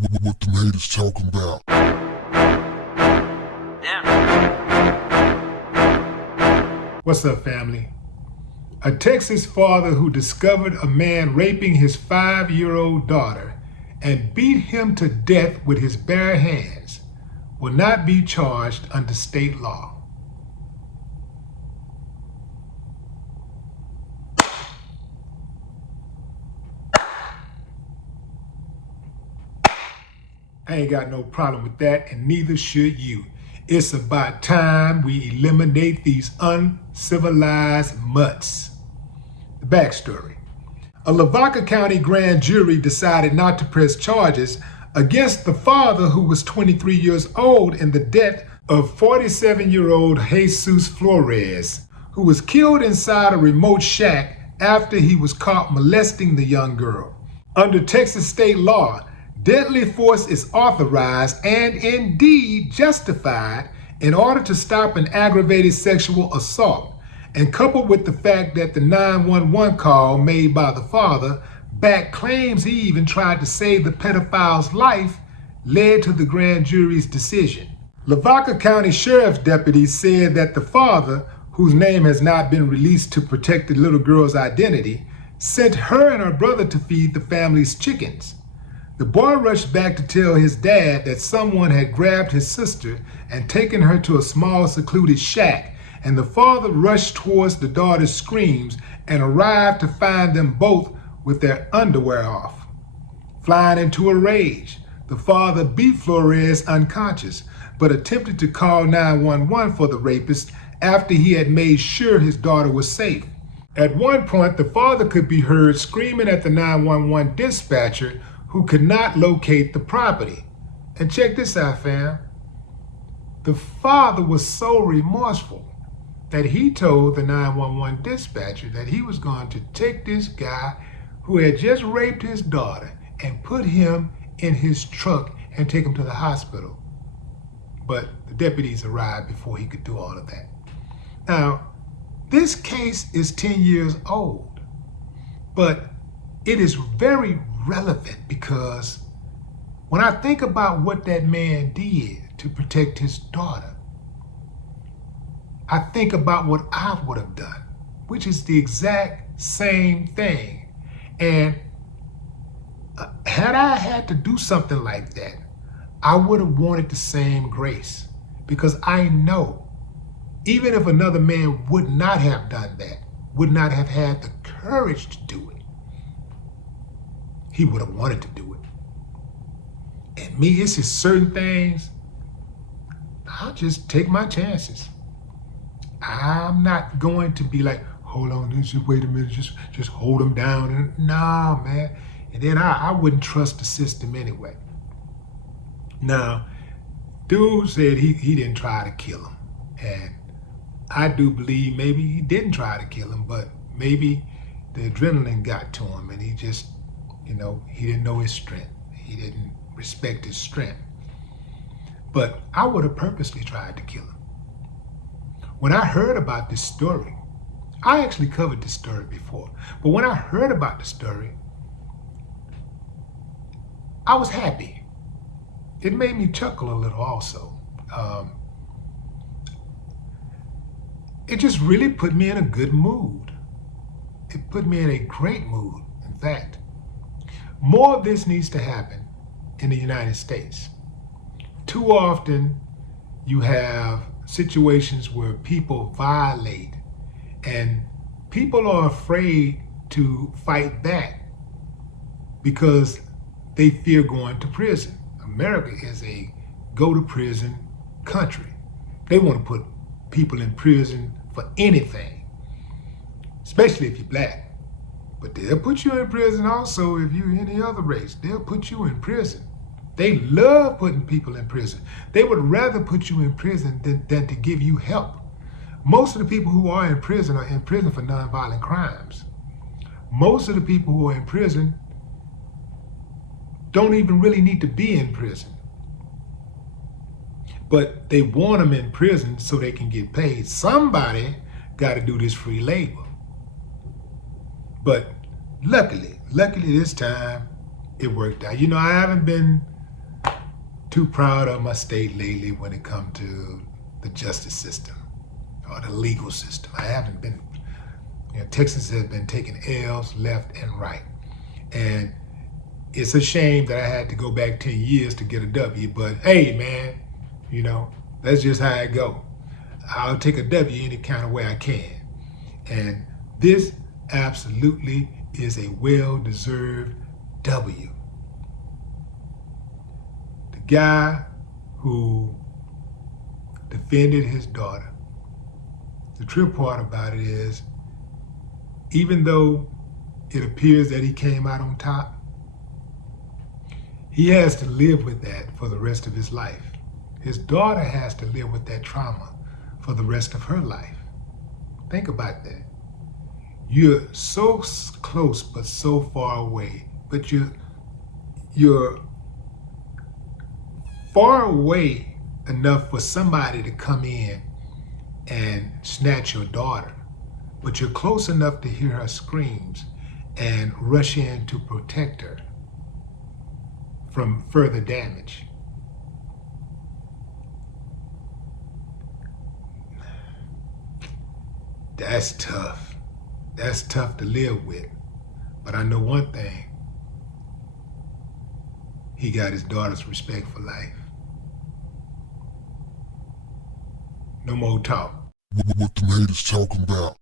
What them haters talking about? What's up, family? A Texas father who discovered a man raping his 5-year-old daughter and beat him to death with his bare hands will not be charged under state law. I ain't got no problem with that, and neither should you. It's about time we eliminate these uncivilized mutts. The backstory. A Lavaca County grand jury decided not to press charges against the father who was 23 years old in the death of 47-year-old Jesus Flores, who was killed inside a remote shack after he was caught molesting the young girl. Under Texas state law, deadly force is authorized and indeed justified in order to stop an aggravated sexual assault, and coupled with the fact that the 911 call made by the father back claims he even tried to save the pedophile's life led to the grand jury's decision. Lavaca County Sheriff's deputies said that the father, whose name has not been released to protect the little girl's identity, sent her and her brother to feed the family's chickens. The boy rushed back to tell his dad that someone had grabbed his sister and taken her to a small secluded shack, and the father rushed towards the daughter's screams and arrived to find them both with their underwear off. Flying into a rage, the father beat Flores unconscious, but attempted to call 911 for the rapist after he had made sure his daughter was safe. At one point, the father could be heard screaming at the 911 dispatcher, who could not locate the property. And check this out, fam. The father was so remorseful that he told the 911 dispatcher that he was going to take this guy who had just raped his daughter and put him in his truck and take him to the hospital. But the deputies arrived before he could do all of that. Now, this case is 10 years old, but it is very relevant because when I think about what that man did to protect his daughter, I think about what I would have done, which is the exact same thing. And had I had to do something like that, I would have wanted the same grace, because I know even if another man would not have done that, would not have had the courage to do it, he would have wanted to do it. And me, it's just certain things, I'll just take my chances. I'm not going to be like, hold on, just wait a minute, just hold him down. And nah, man. And then I wouldn't trust the system anyway. Now, dude said he didn't try to kill him. And I do believe maybe he didn't try to kill him, but maybe the adrenaline got to him and he just, he didn't know his strength. He didn't respect his strength. But I would have purposely tried to kill him. When I heard about this story, I actually covered this story before, but when I heard about the story, I was happy. It made me chuckle a little also. It just really put me in a good mood. It put me in a great mood, in fact. More of this needs to happen in the United States. Too often, you have situations where people violate and people are afraid to fight back because they fear going to prison. America is a go-to-prison country. They want to put people in prison for anything, especially if you're black. But they'll put you in prison also if you're any other race. They'll put you in prison. They love putting people in prison. They would rather put you in prison than to give you help. Most of the people who are in prison for nonviolent crimes. Most of the people who are in prison don't even really need to be in prison. But they want them in prison so they can get paid. Somebody got to do this free labor. But luckily this time, it worked out. I haven't been too proud of my state lately when it comes to the justice system or the legal system. I haven't been, Texas has been taking L's left and right. And it's a shame that I had to go back 10 years to get a W, but hey, man, that's just how it go. I'll take a W any kind of way I can. And this absolutely is a well-deserved W. The guy who defended his daughter. The true part about it is, even though it appears that he came out on top, he has to live with that for the rest of his life. His daughter has to live with that trauma for the rest of her life. Think about that. You're so close but so far away, but you're far away enough for somebody to come in and snatch your daughter, but you're close enough to hear her screams and rush in to protect her from further damage. That's tough. That's tough to live with. But I know one thing. He got his daughter's respect for life. No more talk. What the haters talking about?